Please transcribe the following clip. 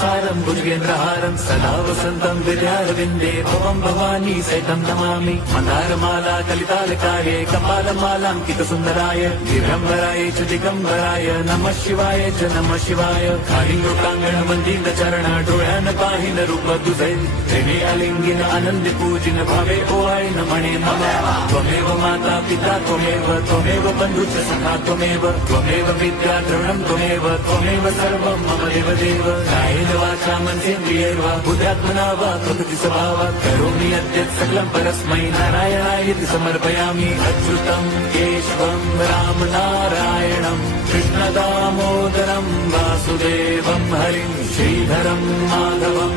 सारं भुजगेन्द्रहारं सदा वसन्तं विद्यारविन्दे भवं भवानी सहितं नमामि मन्दारमाला कलितालकाये कपालमालाङ्कितसुन्दराय दिगम्बराय च दिगम्बराय नमः शिवाय च नमः शिवाय कालिङ्गोटाङ्गण वन्दित चरण डोळ्यान पाहिन रूप तुझे प्रेमे अलिंगिन आनंद पूजिन भावे ओवाळीन म्हणे मम त्वमेव माता पिता त्वमेव बन्धुश्च सखा त्वमेव विद्या द्रविणं त्वमेव सर्वं मम देव कायेन वाचा मनसेन्द्रियैर्वा बुद्ध्यात्मना वा प्रकृति स्वभावात् करोमि यद्यत् सकलं परस्मै नारायणायति समर्पयामि अच्युतं केशवं राम नारायणं कृष्णदामोदरं वासुदेवं हरिं श्रीधरं माधवं